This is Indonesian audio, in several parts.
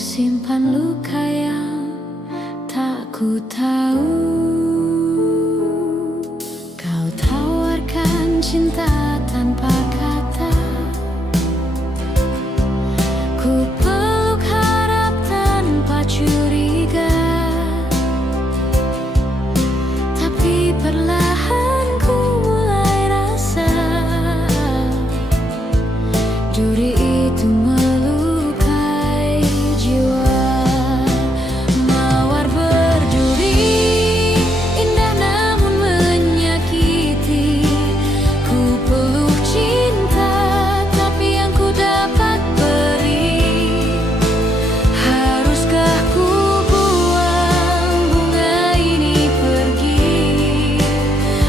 tersimpan luka yang tak ku tahu. Kau tawarkan cinta tanpa kata, ku peluk harap tanpa curiga. Tapi perlahan ku mulai rasa duri itu melukai jiwa. Mawar berduri indah namun menyakiti. Ku peluk cinta tapi yang ku dapat beri. Haruskah ku buang bunga ini pergi,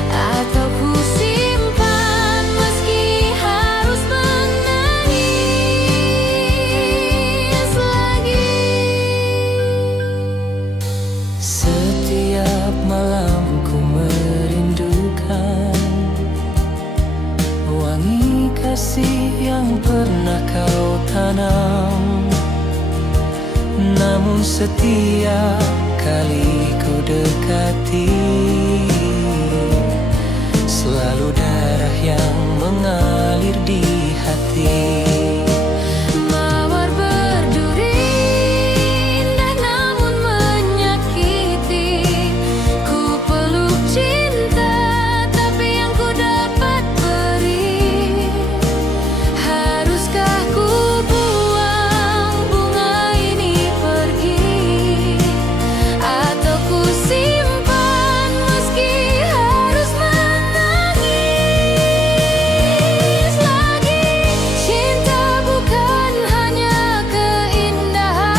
atau ku simpan meski harus menangis lagi? Setiap malam ku merindukan wangi kasih yang pernah kau tanam. Namun setiap kali ku dekati, selalu darah yang mengalir di hati. Mawar berduri indah namun menyakiti. Ku peluk cinta tapi yang ku dapat beri. Haruskah ku buang bunga ini pergi, atau ku simpan meski harus menangis lagi? Cinta bukan hanya keindahan,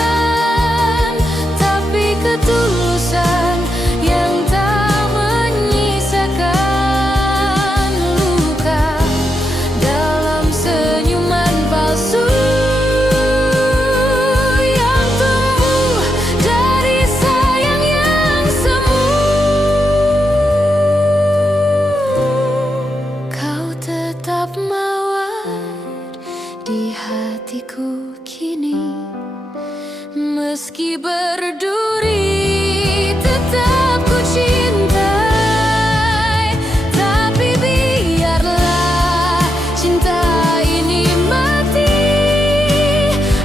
tapi ketulusan yang tak menyisakan luka dalam senyuman palsu yang tumbuh dari sayang yang semu. Kau tetap mawar di hatiku kini, meski berduri tetap ku cintai. Tapi biarlah cinta ini mati,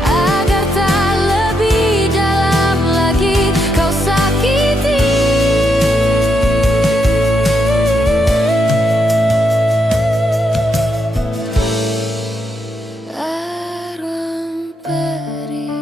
agar tak lebih dalam lagi kau sakiti. Arwang peri.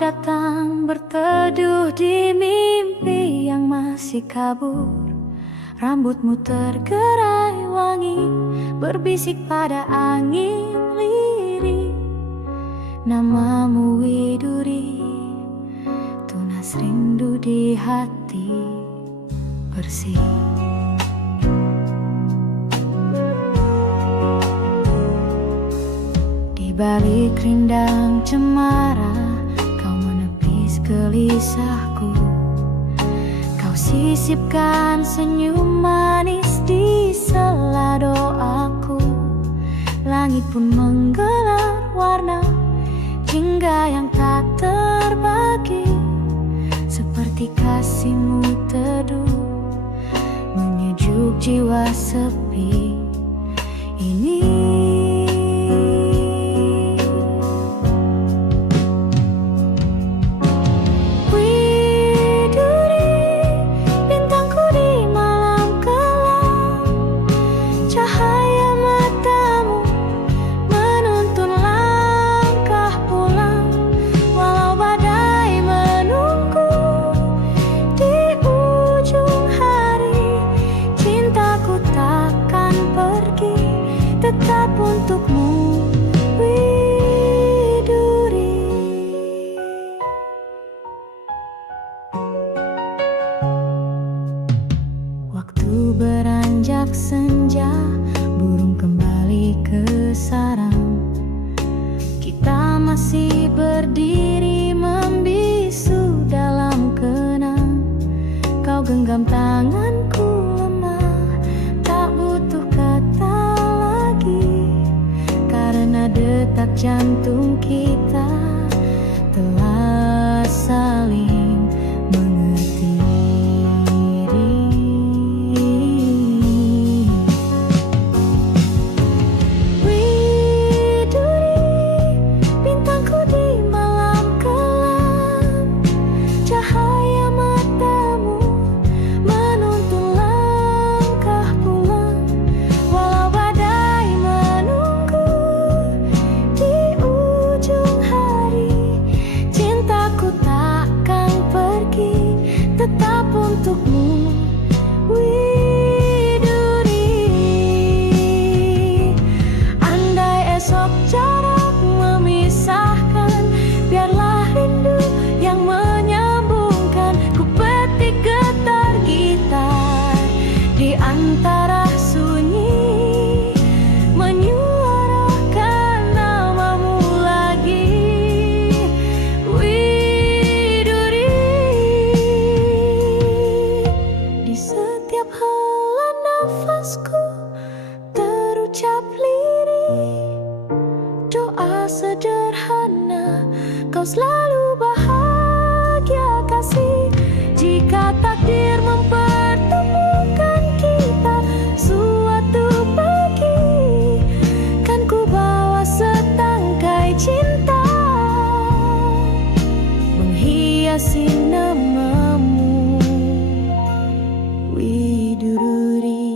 datang berteduh di mimpi yang masih kabur. Rambutmu tergerai wangi, berbisik pada angin lirih. Namamu Widuri, tunas rindu di hati bersih. Di balik rindang cemara, kau menepis gelisahku. Kau sisipkan senyum manis di sela doaku. Langit pun menggelar warna hingga yang tak terbagi, seperti kasihmu teduh menyejuk jiwa sepi ini. Tetap untukmu, Widuri. Waktu beranjak senja, burung kembali ke sarang. Kita masih berdiri membisu dalam kenang. Kau genggam tanganku lemah, tak butuh kata, karena detak jantung kita telah saling mengerti. Widuri, bintangku di malam kelam. Cahaya matamu menuntun langkah pulang, walau badai menunggu. Di ujung hari, cintaku takkan pergi, tetap untukmu, Widuri. Andai esok jarak memisahkan, biarlah rindu yang menyambungkan. Ku petik getar gitar di antara sunyi, menyuarakan namamu lagi, Widuri. Di setiap hela nafasku terucap lirih doa sederhana, kau selalu bahagia kasih. Jika takdir mempertemukan kita suatu pagi, kan ku bawa setangkai cinta menghiasi namamu, Widuri.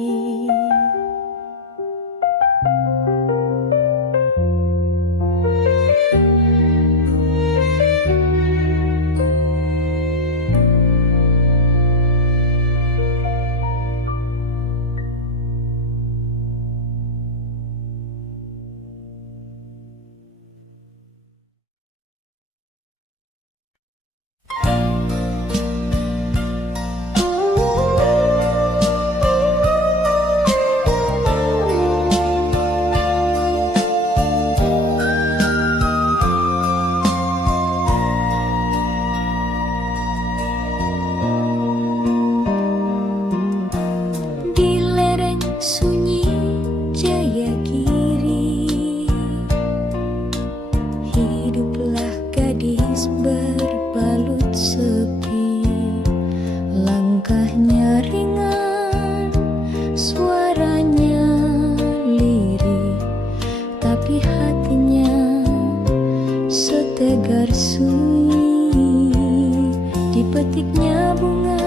Di lereng sunyi Jayagiri, hiduplah gadis berbalut sepi. Langkahnya ringan, suaranya lirih, tapi hatinya setegar sunyi. Dipetiknya bunga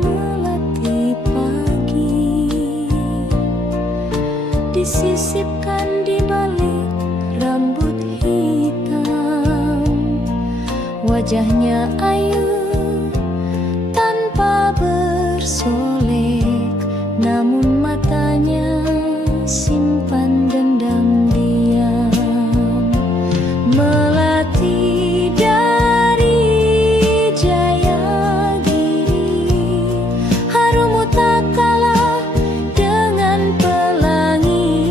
melati pagi, disisipkan di balik rambut hitam. Wajahnya ayu tanpa bersolek, namun matanya simpan dendam diam. Melati dari Jayagiri, harummu tak kalah dengan pelangi.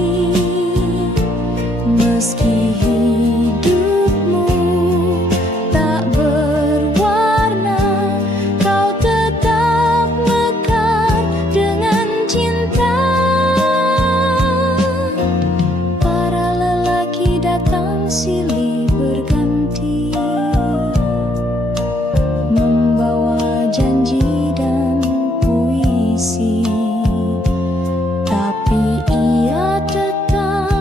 Meski hidupmu tak berwarna, kau tetap mekar dengan cinta. Para lelaki datang silih berganti, membawa janji dan puisi, tapi ia tetap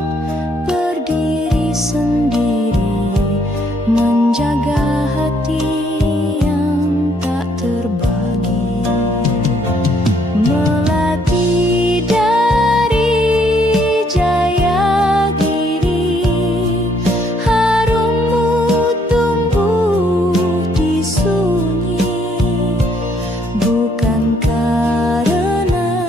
berdiri sendiri, menjaga hati yang tak terbagi. Melati dari Jayagiri, harummu tumbuh di sunyi, bukan karena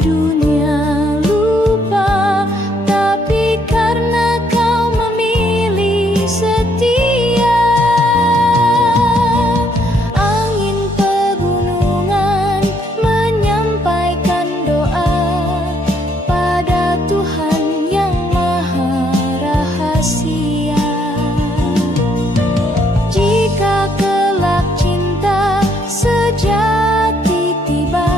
dunia lupa, tapi karena kau memilih setia. Angin pegunungan menyampaikan doa pada Tuhan yang maha rahasia. Jika kelak cinta sejati tiba,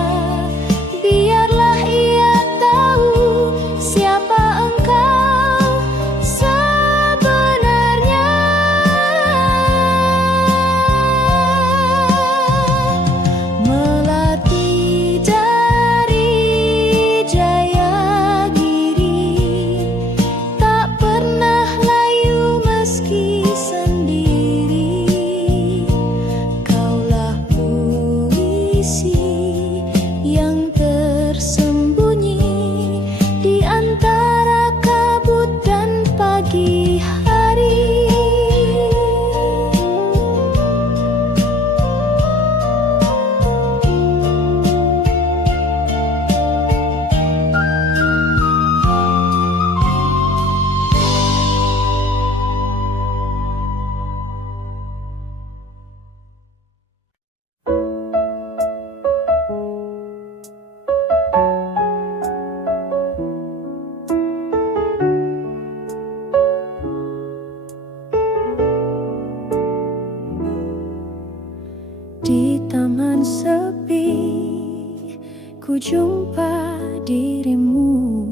biarlah ia tahu siapa engkau sebenarnya. Melati dari Jayagiri, tak pernah layu meski sendiri. Kaulah puisi yang tersembunyi di antara kabut dan pagi hari. Di taman sepi, ku jumpa dirimu,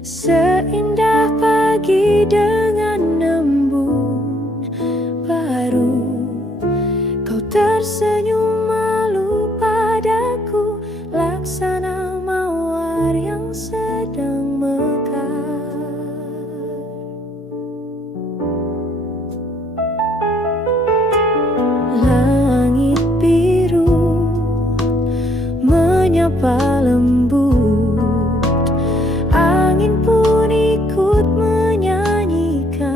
seindah pagi dengan embun baru. Kau tersenyum malu padaku, laksana mawar yang sedang mekar. Langit biru menyapa lembut, angin pun ikut menyanyikan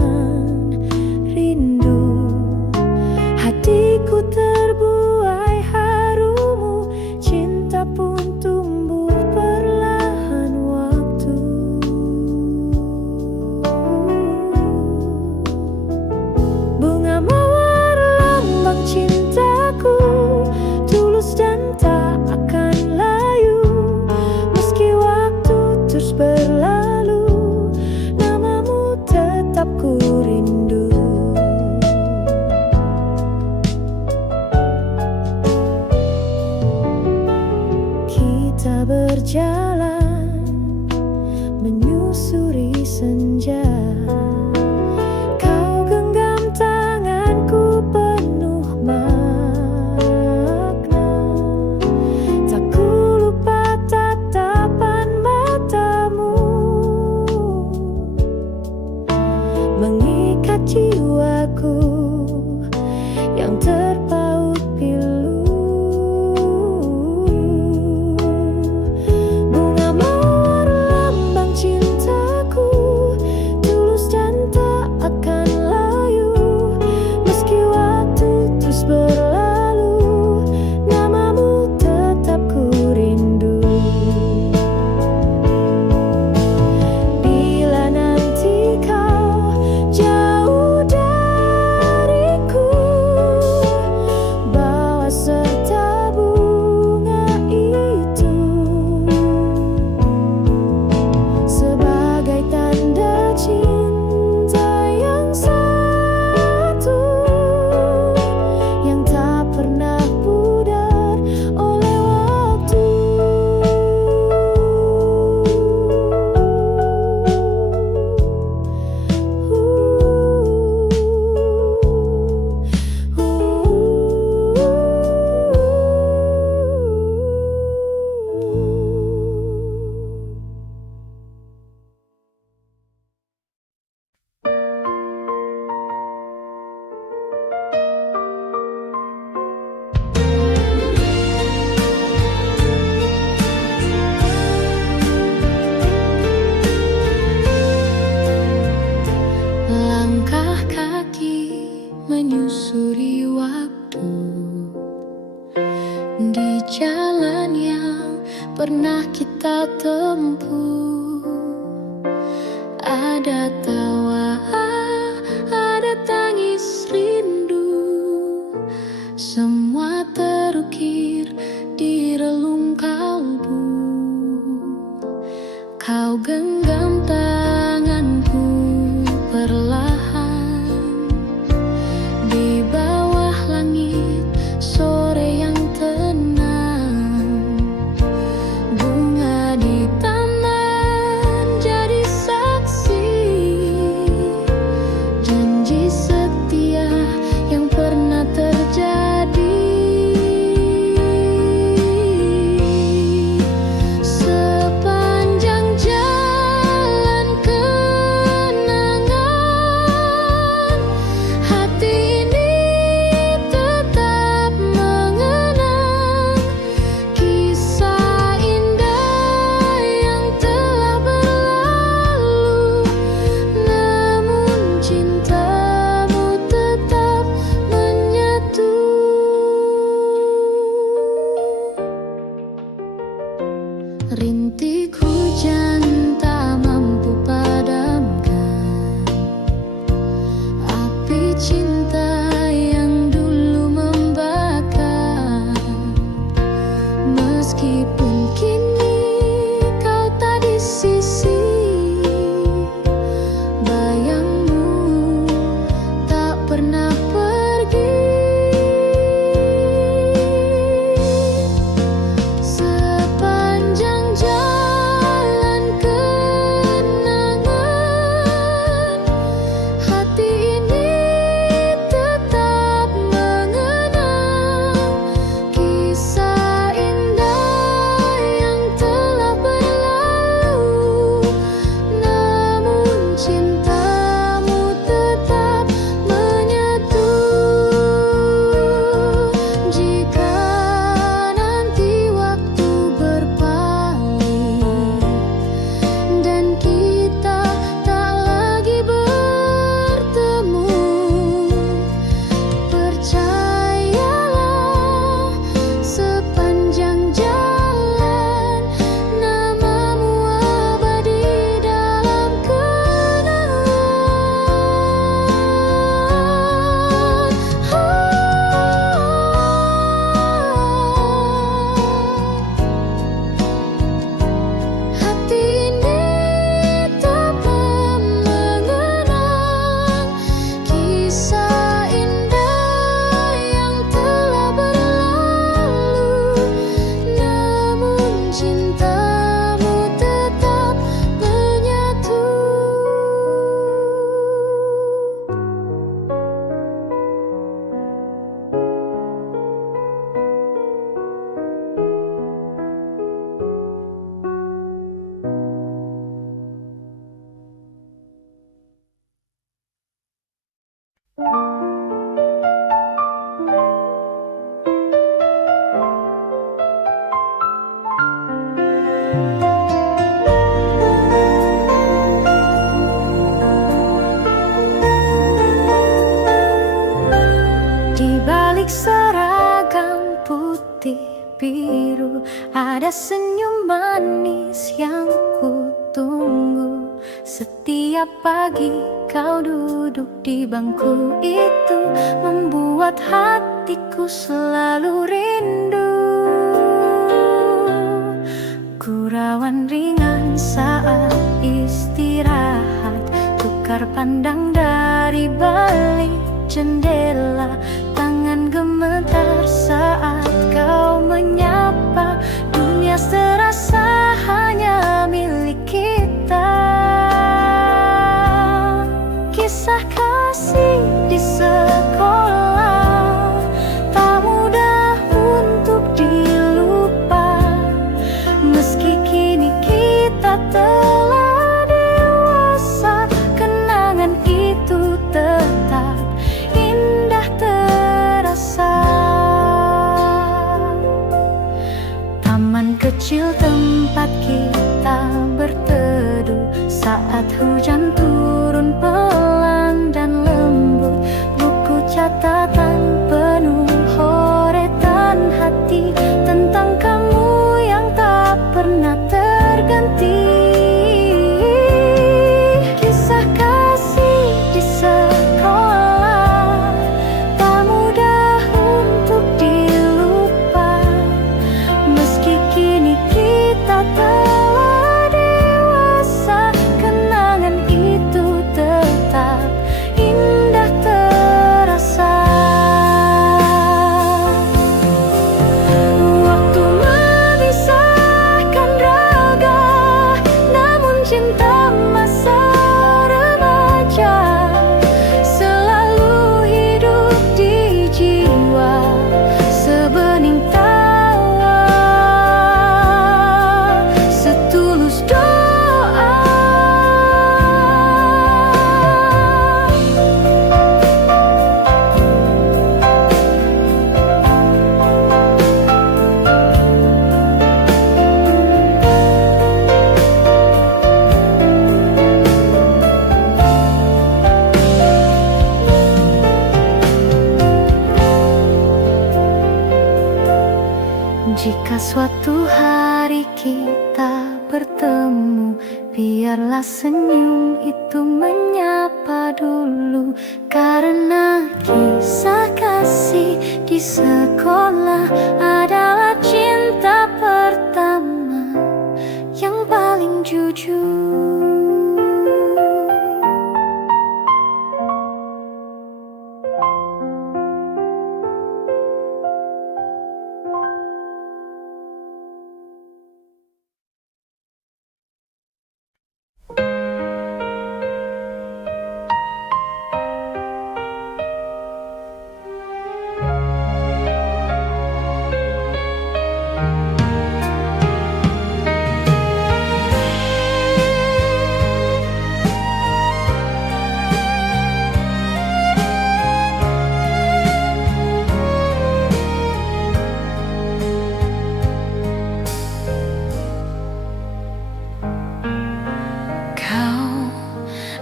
rindu. Hatiku terbuai menyusuri waktu di jalan yang pernah kita tempuh. Ada tawa, ada tangis rindu, semua terukir di relung kalbu. Kau genggam tanganku perlahan di bawah langit sore yang tenang. Bunga di taman jadi saksi janji setia yang pernah terjadi. Sepanjang jalan kenangan, hati ini tetap mengenang kisah indah yang telah berlalu. Namun cintamu tetap menyatu. Rintik hujan tak mampu padamkan api cinta yang dulu membakar. Meskipun kini kau tak di sisi, bayangmu tak pernah pergi. Sepanjang jalan kenangan, hati ini tetap mengenang kisah indah yang telah berlalu. Namun cintamu tetap menyatu. Jika nanti waktu berpaling dan kita tak lagi bertemu, percayalah sepanjang jalan namamu abadi dalam kenangan. Hati ini tetap mengenang kisah indah yang telah berlalu. Namun cintamu tetap menyatu. Di balik seragam putih biru ada senyum manis yang ku tunggu. Setiap pagi kau duduk di bangku itu membuat hatiku selalu rindu. Gurauan ringan saat istirahat, tukar pandang dari balik jendela. Tangan gemetar saat kau menyapa, dunia serasa hanya milik kita. Kisah kasih di sekolah tak mudah untuk dilupa. Meski kini kita telah dewasa, kenangan itu tetap indah terasa. Taman kecil suatu hari kita bertemu, biarlah senyum itu menyapa dulu. Karena kisah kasih di sekolah adalah cinta pertama yang paling jujur.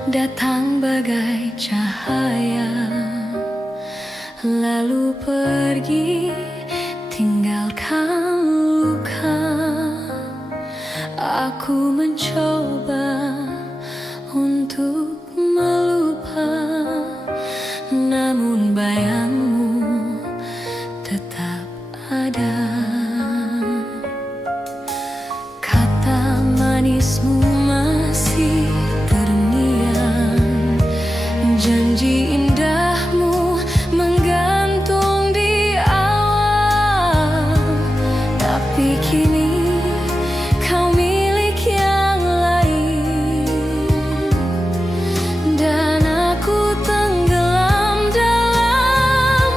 Datang bagai cahaya, lalu pergi tinggalkan luka. Aku mencoba untuk melupa, namun bayangmu tetap ada. Kata manismu masih janji indahmu menggantung di awal, tapi kini kau milik yang lain, dan aku tenggelam dalam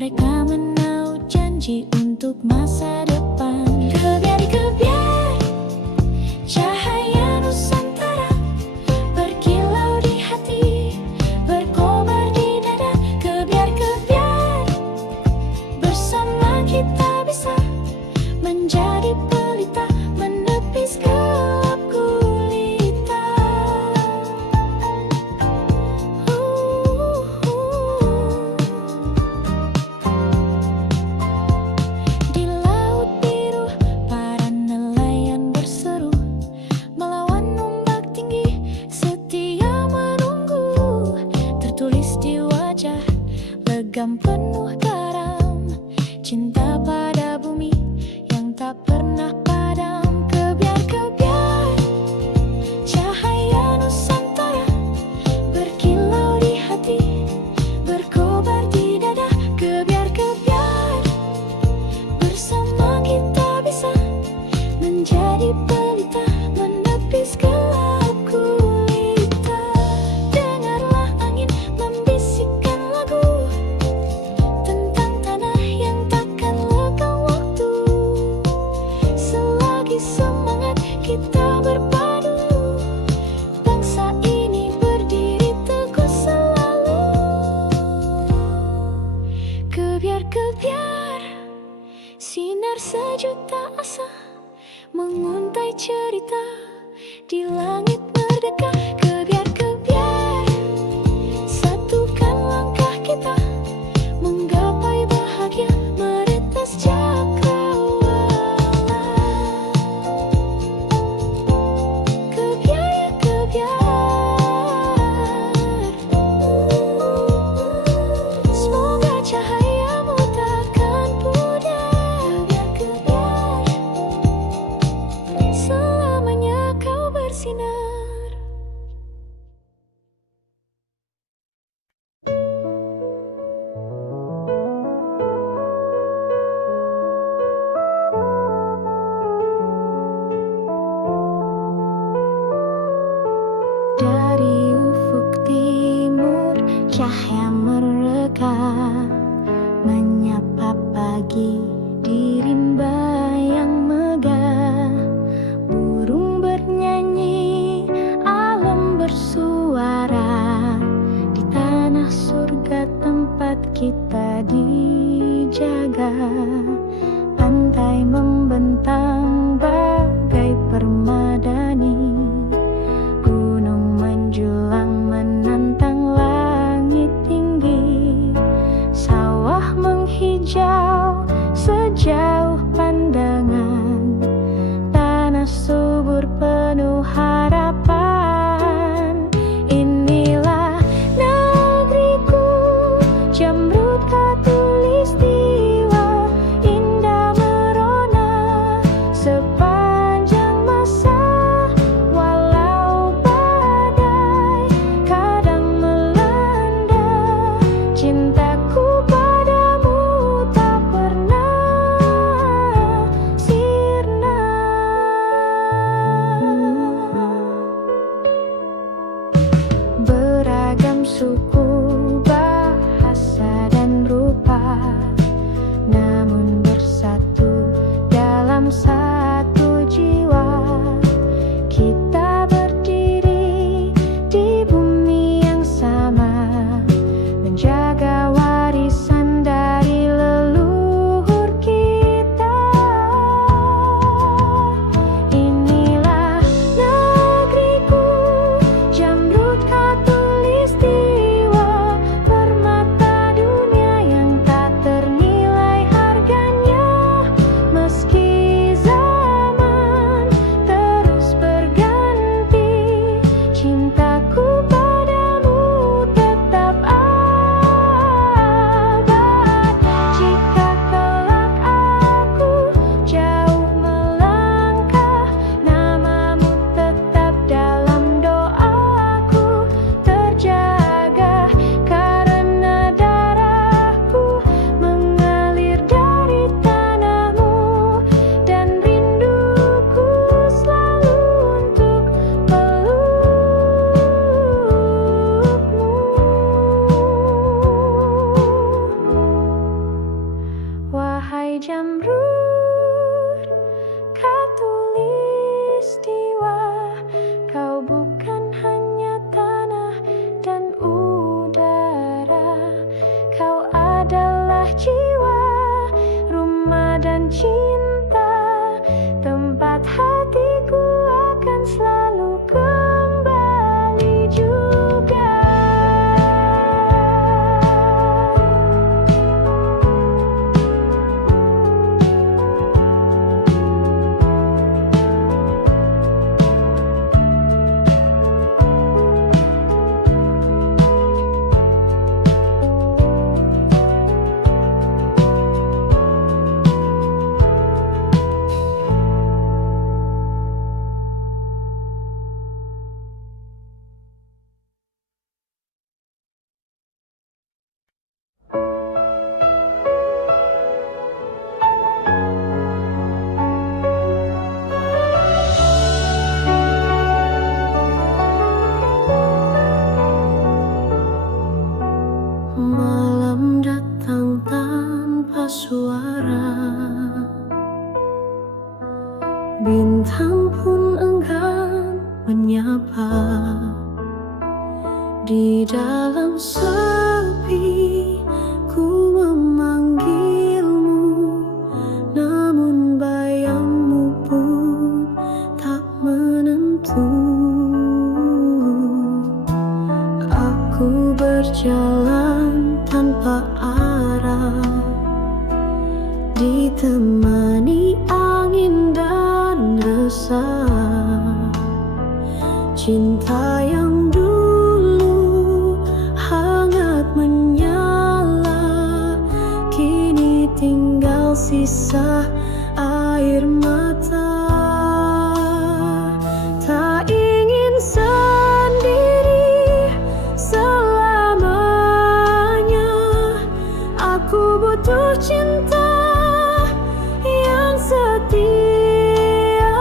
Mereka menaruh janji untuk masa depan. Kebiar-kebiar cahaya Nusantara berkilau di hati, berkobar di dada. Kebiar-kebiar bersama kita bisa menjadi pelita, menepis gelap gulita. Di laut biru para nelayan berseru, melawan ombak tinggi setia menunggu. Tertulis di wajah legam penuh garam, cinta pada bumi yang tak pernah padam. Kebiar-kebiar cahaya Nusantara berkilau di hati, berkobar di dada. Kebiar-kebiar bersama kita bisa menjadi pelita, menepis gelap gulita. Dengarlah angin membisikkan lagu tentang tanah yang takkan lekang waktu. Selagi semangat kita berpadu, bangsa ini berdiri teguh selalu. Kebiar-kebiar sinar sejuta asa menguntai cerita di langit merdeka. Kebiar-kebiar satukan langkah kita menggapai bahagia, meretas cakrawala. Kebiar-kebiar, semoga cahayamu takkan pudar. Kebiar-kebiar, selamanya kau bersinar. Dari ufuk timur cahaya mereka menyapa pagi di rimba yang megah. Burung bernyanyi, alam bersuara di tanah surga tempat kita dijaga. Pantai membentang bagai permadani, gunung menjulang menantang langit tinggi. Sawah menghijau sejauh pandangan, tanah subur penuh harapan. Inilah negeriku, Jamrud Khatulistiwa, indah merona sepanjang masa. Walau badai kadang melanda, cintaku padamu tak pernah jamrud, khatulistiwa. Kau bukan hanya tanah dan udara, kau adalah jiwa, rumah dan cinta, tempat hatiku akan selalu kembali juga. Malam datang tanpa suara, bintang pun enggan menyapa. Di dalam sepi ku memanggilmu, namun bayangmu pun tak menentu. Aku berjalan tanpa arah, ditemani angin dan resah. Cinta yang dulu hangat menyala, kini tinggal sisa air mata. Tak ingin sendiri selamanya, aku butuh cinta yang setia,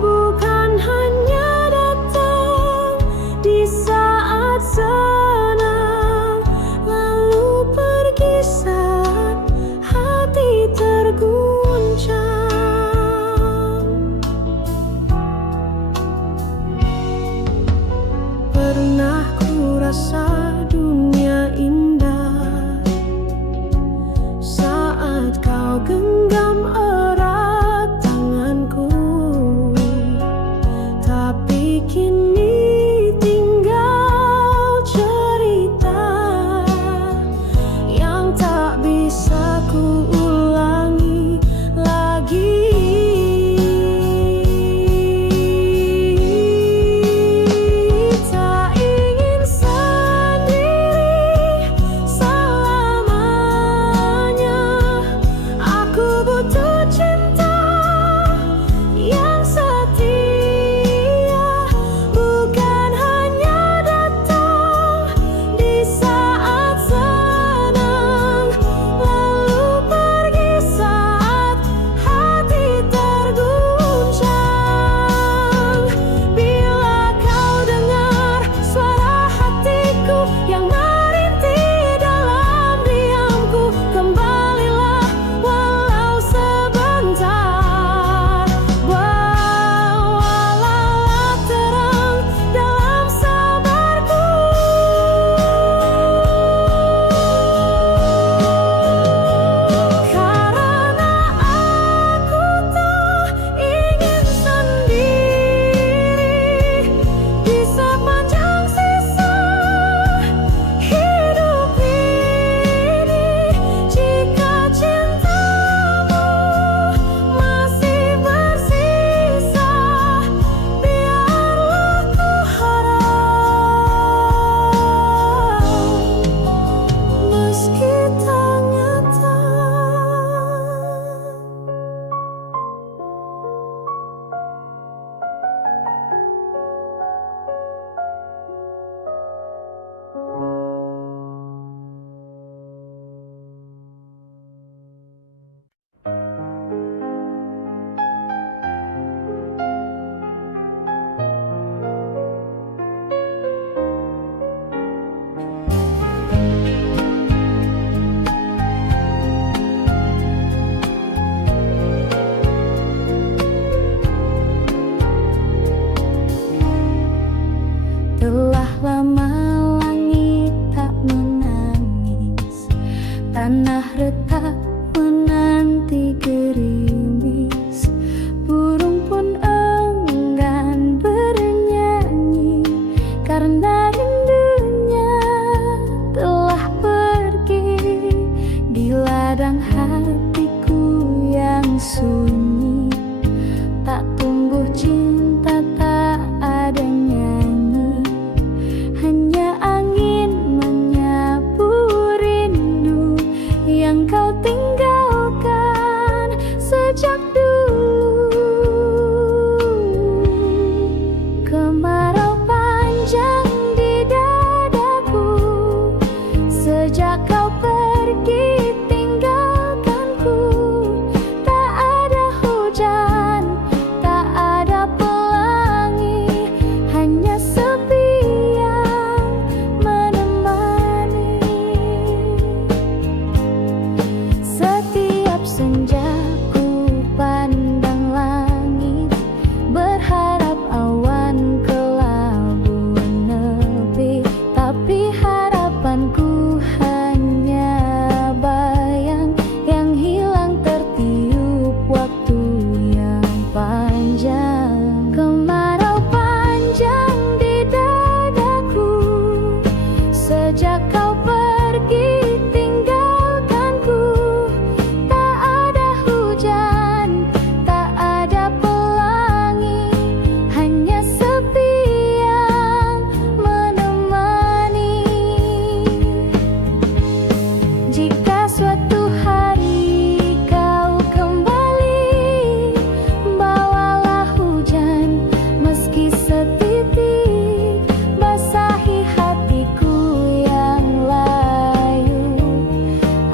bukan hanya datang di saat senang, lalu pergi saat hati terguncang. Pernah ku rasa dunia indah saat kau genggam erat tanganku. ladang hatiku yang sunyi, tak tumbuh cinta, tak ada nyanyi, hanya angin menyapu rindu yang kau tinggalkan sejak dulu. Kemarau panjang di dadaku sejak kau pergi tinggalkanku. Tak ada hujan, tak ada pelangi, hanya sepi yang menemani. Setiap senja ku pandang langit, berharap awan kelabu menepi, tapi harapanku hanya bayang yang hilang tertiup waktu yang panjang. Kemarau panjang di dadaku sejak kau pergi tinggalkanku. Tak ada hujan, tak ada pelangi, hanya sepi yang menemani. Jika suatu hari kau kembali, bawalah hujan meski setitik, basahi hatiku yang layu,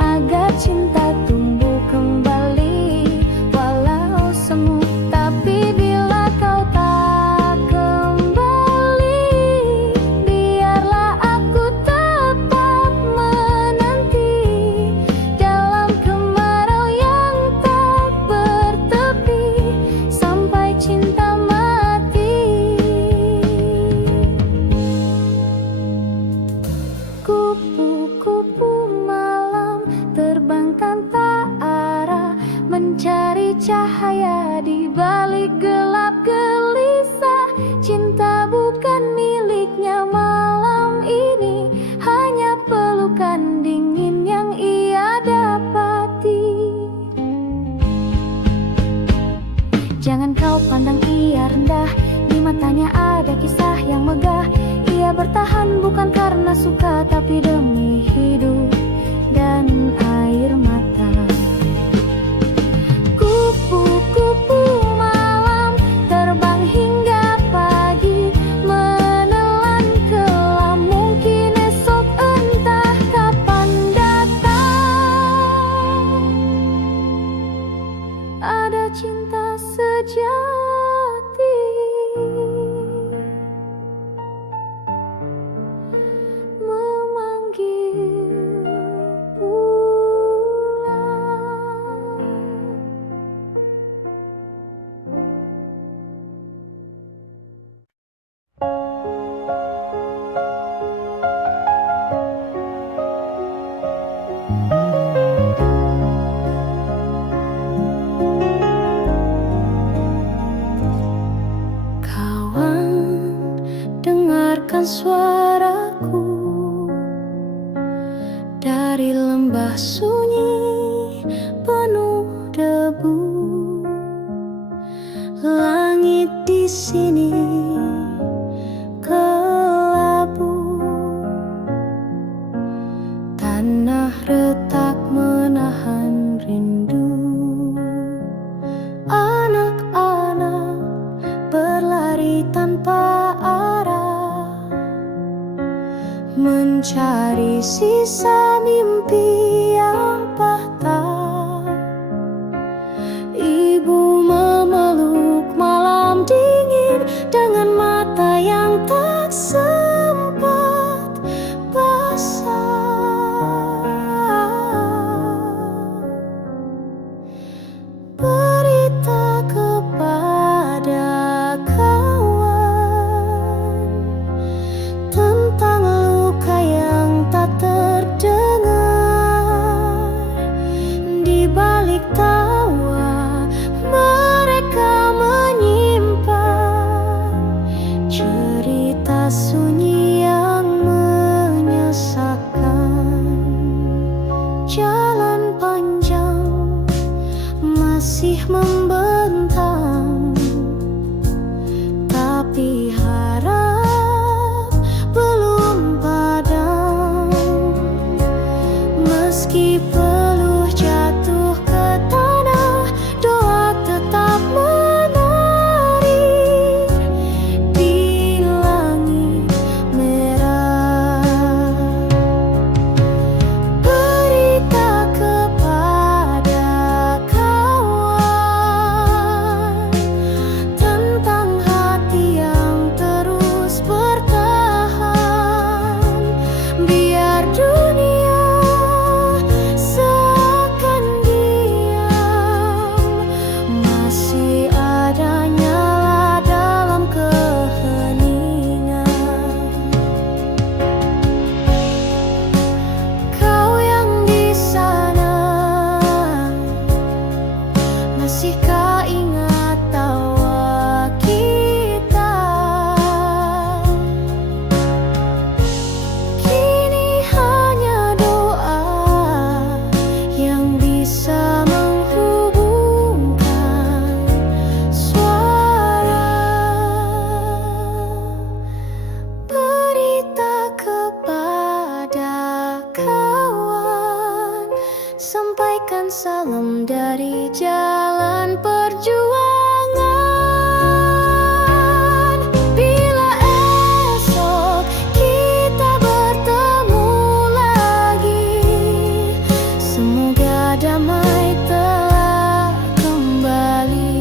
agar cinta tumbuh kembali walau semu. Tapi bila kau tak kembali, biarlah aku tetap menanti dalam kemarau yang tak bertepi sampai cinta mati. Kupu-kupu malam terbang tanpa arah, mencari cahaya di balik gelap gelisah. Cinta bukan miliknya malam ini, hanya pelukan dingin yang ia dapati. Jangan kau pandang ia rendah, di matanya ada kisah yang megah. Ia bertahan bukan karena suka, tapi demi hidup dan air mata. Kupu-kupu malam terbang hingga pagi, menelan kelam, mungkin esok entah kapan datang. Ada cinta sejati memanggil pulang. Kawan, dengarkan suaraku dari lembah sunyi penuh debu. Langit di sini kelabu, tanah retak menahan rindu. Anak-anak berlari tanpa arah, mencari sisa mimpi yang patah. Ibu memeluk malam dingin dengan mata yang tak sempat basah. Berita kepada kawan tentang luka yang tak terdengar. Di balik tawa mereka menyimpan cerita sunyi yang menyesakan. Jalan panjang masih membentang, tapi harap belum padam. Meski peluh jatuh ke tanah, doa tetap menari di langit merah. Berita kepada kawan tentang hati yang terus bertahan. Biar dunia seakan diam, masih ada nyala dalam keheningan. Kau yang di sana, masihkah ingat tawa kita? Kini hanya doa yang bisa menghubungkan suara. Berita kepada kawan, sampaikan salam dari jalan perjuangan. Bila esok kita bertemu lagi, semoga damai telah kembali.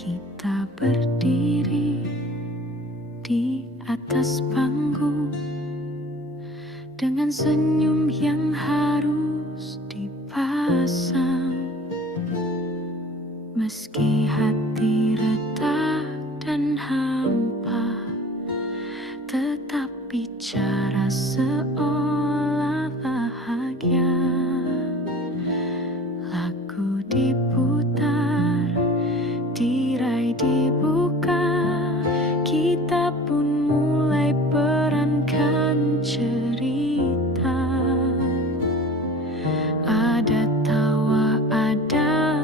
Kita berdiri di atas panggung dengan senyum yang harus dipasang. Meski hati retak dan hampa, tetap bicara seolah bahagia. Lagu diputar, tirai dibuka, kita pun mulai perankan cerita. Ada tawa, ada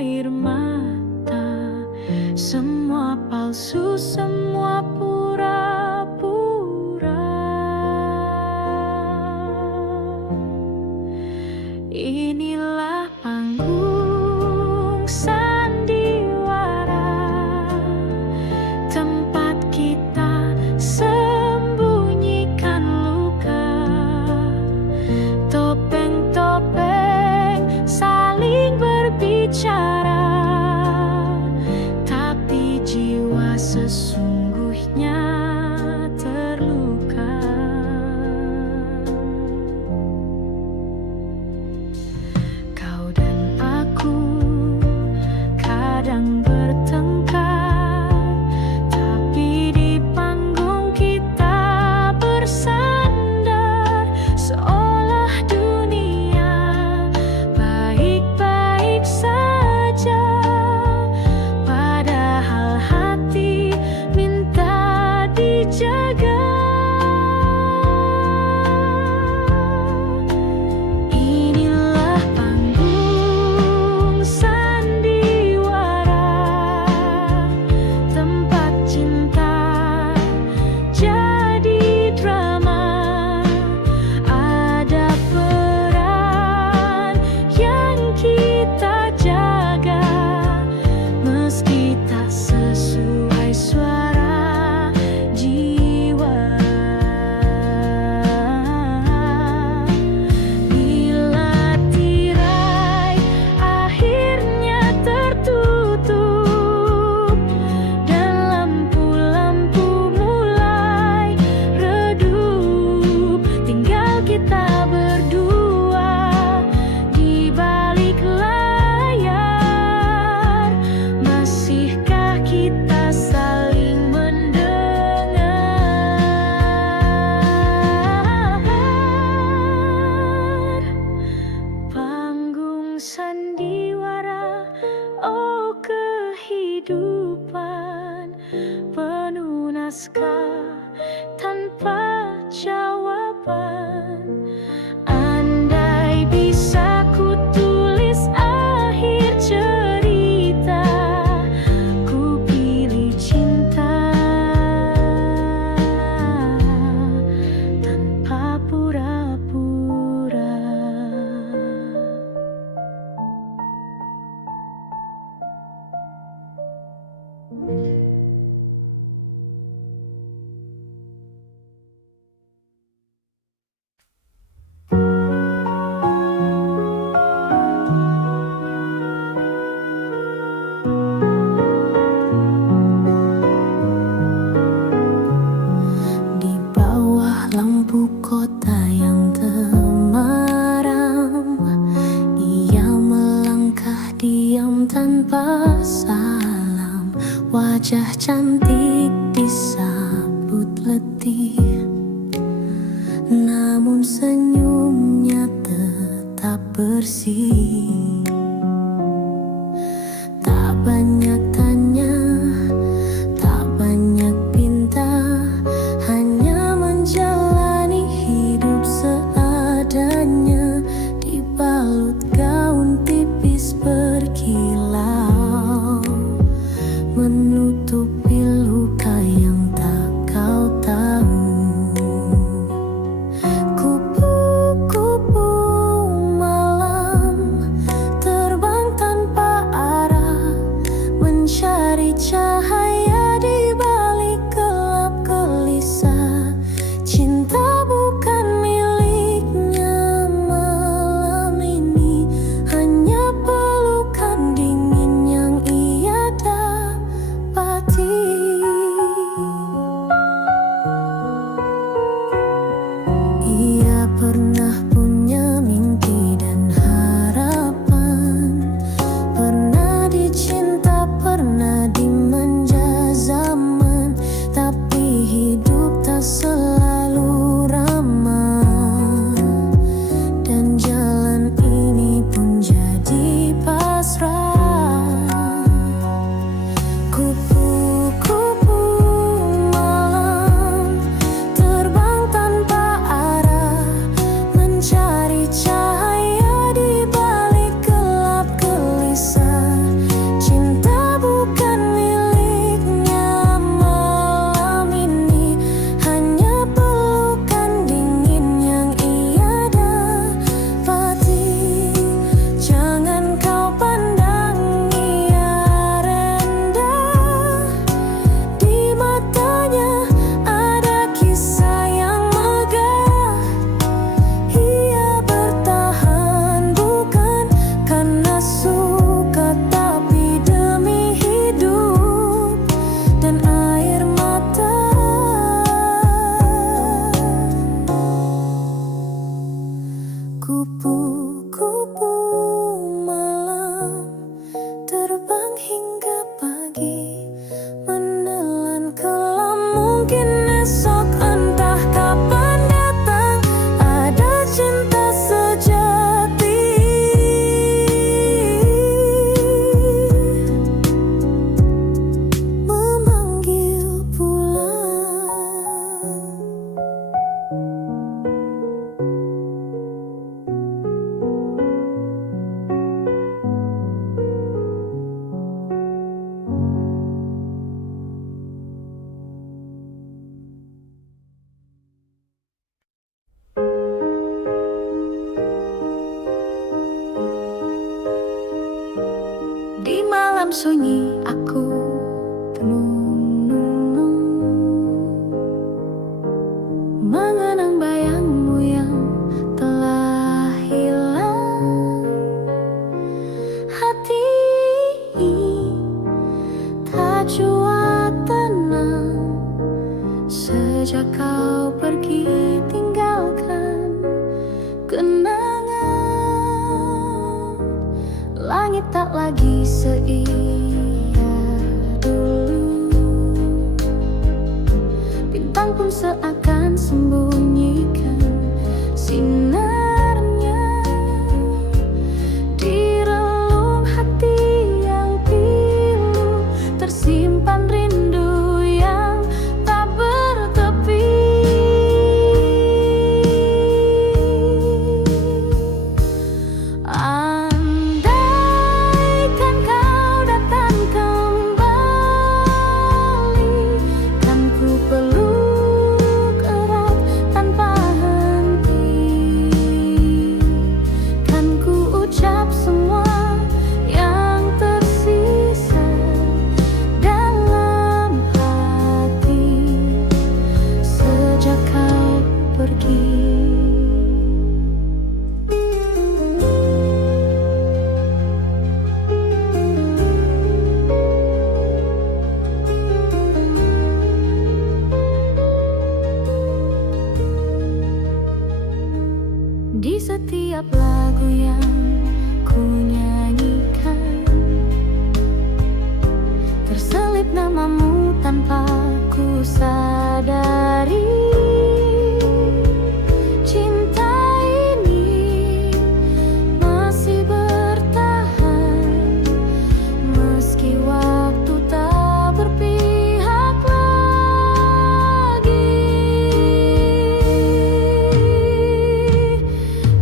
air mata, semua palsu, semua pura-pura. Inilah panggung sandiwara, tempat kita sembunyikan luka. Topeng-topeng saling berbicara, tapi jiwa sesungguhnya terluka. Kau dan aku diam tanpa salam, wajah cantik disambut letih, namun senyumnya tetap bersih. Tak banyak tanya, tak banyak pinta, hanya menjalani hidup seadanya, dibalut gaun tipis berkilau, menutupi luka yang tak kau tahu. Kupu-kupu malam terbang tanpa arah, mencari cahaya di balik gelap gelisah. Cinta bukan miliknya malam ini, hanya pelukan dingin yang ia dapati. Ia pernah punya mimpi dan harapan, pernah dicinta, pernah dimanja zaman, tapi hidup tak selalu ramah, dan jalan ini pun jadi pasrah. Kupu-kupu malam terbang tanpa arah, mencari cahaya di balik gelap gelisah. Cinta bukan miliknya malam ini, hanya pelukan dingin yang ia dapati. Jangan kau pandang ia rendah, di matanya ada kisah yang megah. Ia bertahan bukan karena suka, tapi demi hidup dan air mata. Kupu-kupu malam terbang hingga pagi, menelan kelam, mungkin esok entah kapan datang ada cinta sejati, memanggil pulang. Di malam sunyi aku tenung, mengenang bayangmu yang telah hilang. Hati tak jua tenang sejak kau pergi tinggalkan kenangan. Langit tak lagi seia dulu, bintang pun seakan sembunyikan sinarnya di relung hati yang pilu, tersimpan rindu yang tak bertepi. Andaikan kau datang kembali, kan ku peluk erat tanpa ku sadari. Cinta ini masih bertahan meski waktu tak berpihak lagi.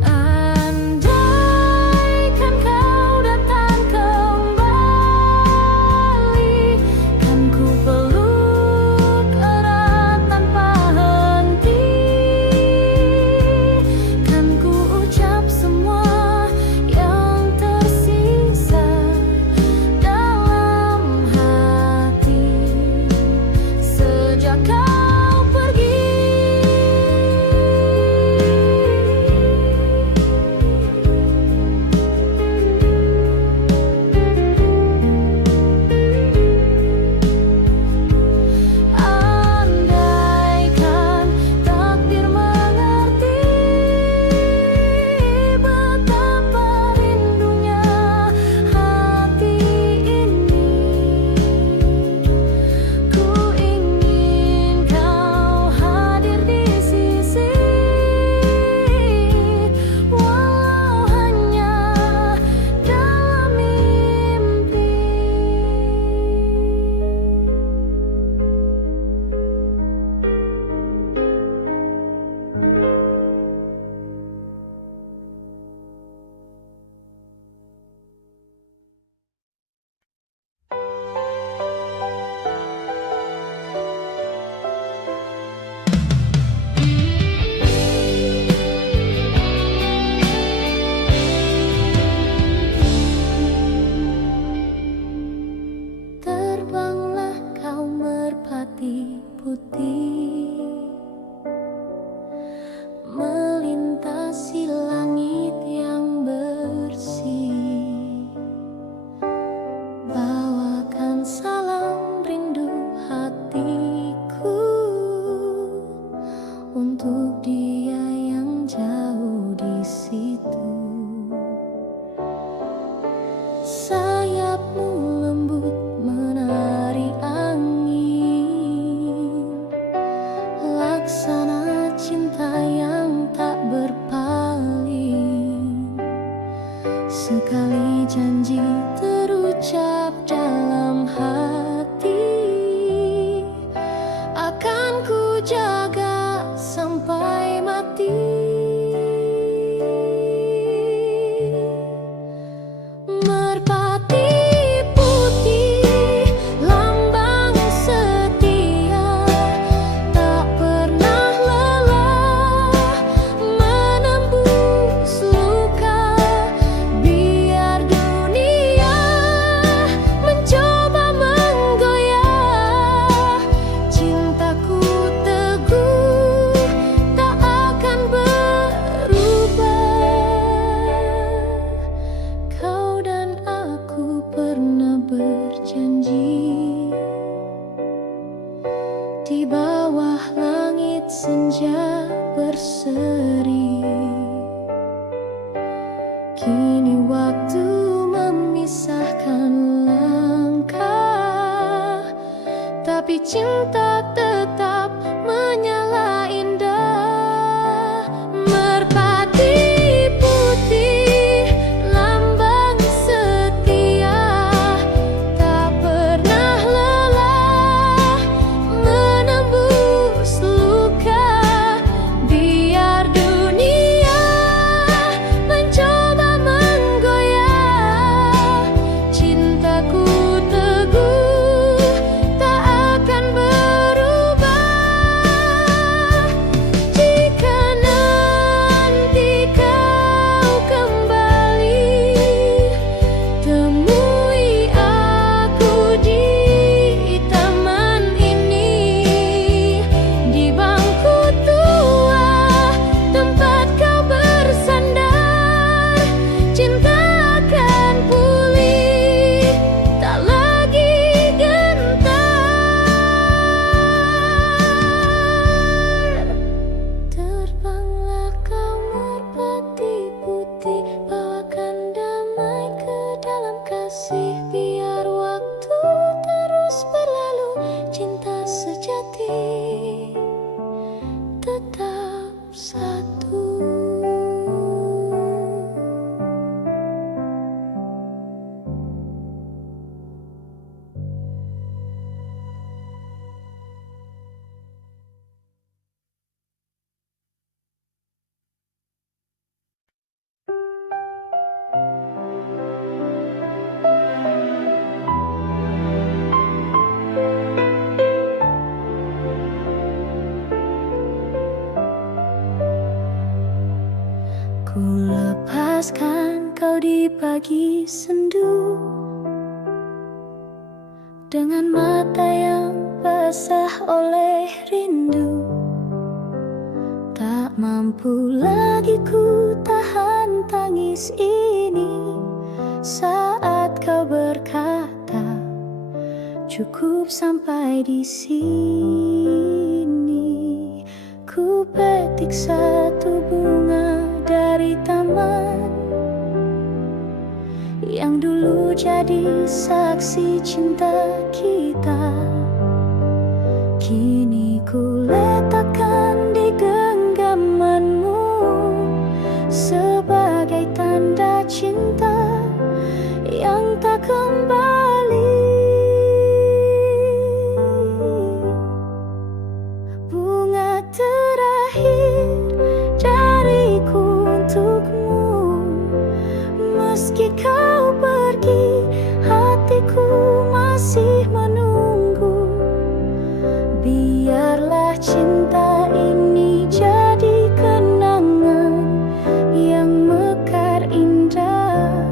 Andaikan kau datang kembali, kan ku peluk erat tanpa henti, kan ku ucap semua yang tersisa dalam hati sejak kau pergi. Andaikan takdir mengerti betapa rindunya hati ini, ku ingin kau hadir di sisi, walau hanya dalam mimpi. Terbanglah kau merpati putih, melintasi langit yang bersih, bawakan salam rindu hatiku untuk dia yang jauh di situ. Sayapmu lembut menari angin, laksana cinta yang tak berpaling. Sekali janji terucap dalam hati, akan ku jaga sampai mati. Merpati putih, lambang setia, tak pernah lelah menembus luka. Biar dunia mencoba menggoyah, cintaku teguh tak akan berubah. Kau dan aku pernah berjanji di bawah langit senja berseri. Kini waktu memisahkan langkah, tapi cinta tetap menyala indah. Merpati putih, lambang setia, tak pernah lelah menembus luka. Biar dunia mencoba menggoyah, cintaku teguh tak akan berubah. lagi sendu, dengan mata yang basah oleh rindu. Tak mampu lagi ku tahan tangis ini saat kau berkata, cukup sampai di sini. Ku petik satu bunga dari taman yang dulu jadi saksi cinta kita. Kini ku letakkan di genggamanmu sebagai tanda cinta yang tak kembali. Bunga terakhir dariku untukmu, meski kau pergi, hatiku masih menunggu. Biarlah cinta ini jadi kenangan yang mekar indah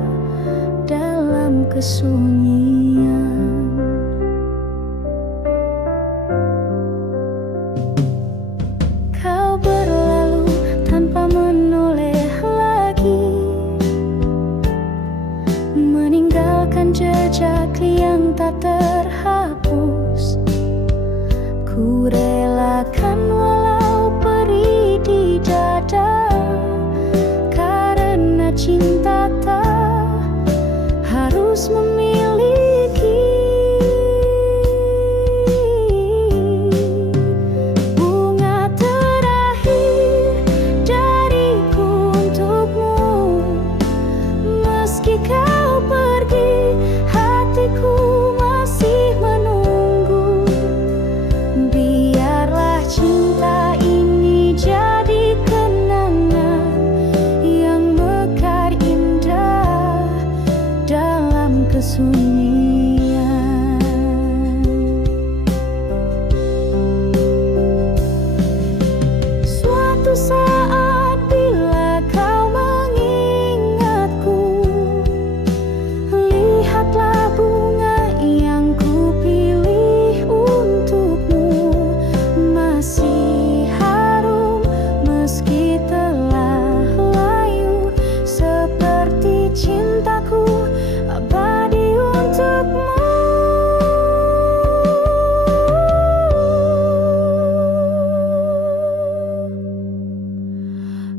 dalam kesunyian. Kau berlalu tanpa menoleh lagi, meninggalkan jejak yang tak terhapus. Ku relakan walau perih di dada, karena cinta tak harus memiliki. Bunga terakhir dariku untukmu, meski kau pergi, hatiku masih menunggu. Biarlah cinta ini jadi kenangan yang mekar indah dalam kesunyian. Suatu saat bila kau mengingatku, lihatlah bunga yang ku pilih untukmu, masih harum meski telah layu, seperti cintaku abadi untukmu.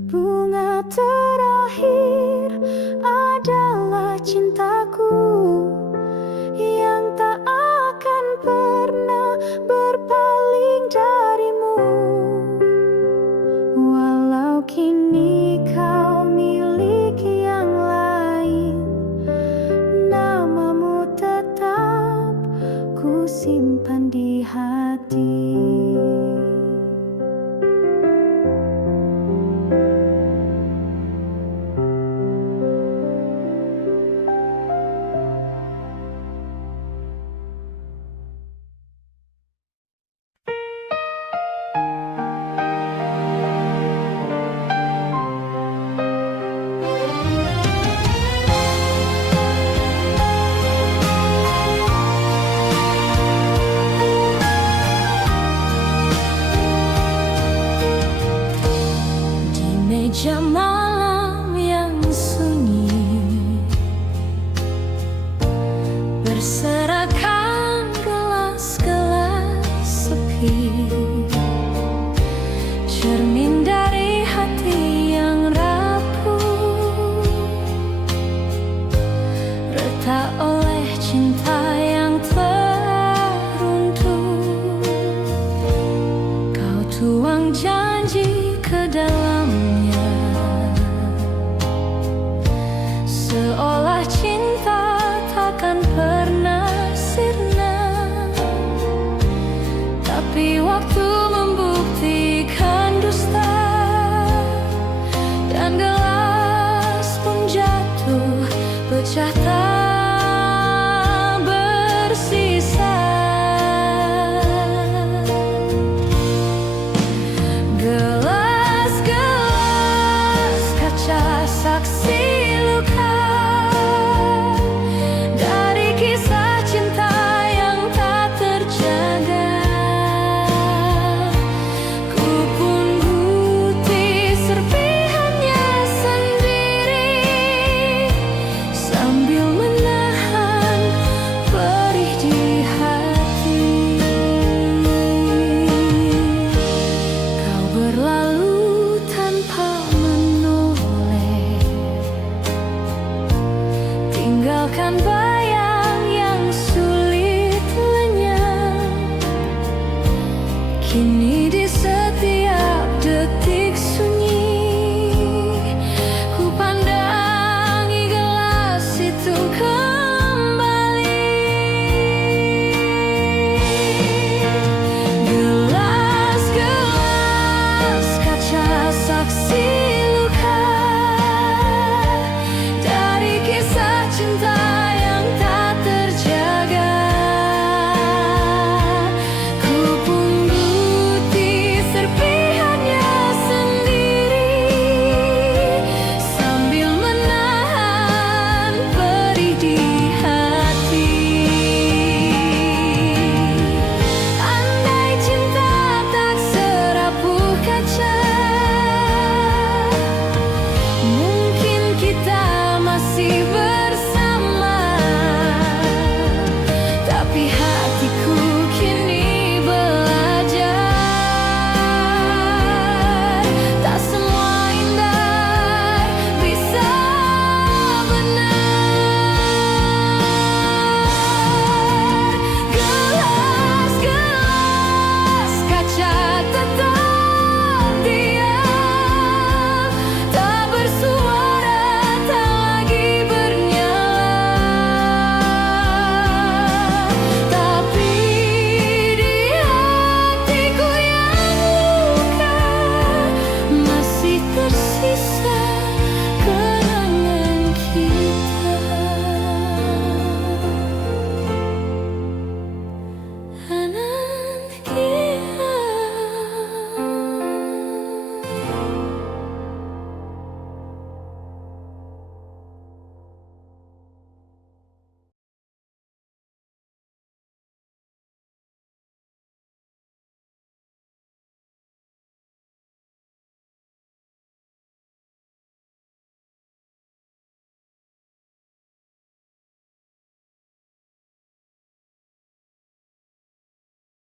Bunga terakhir adalah cintaku yang tak akan pernah berpaling darimu. Walau kini kau miliki yang lain, namamu tetap ku simpan di hati. Di meja malam yang sunyi, berserakan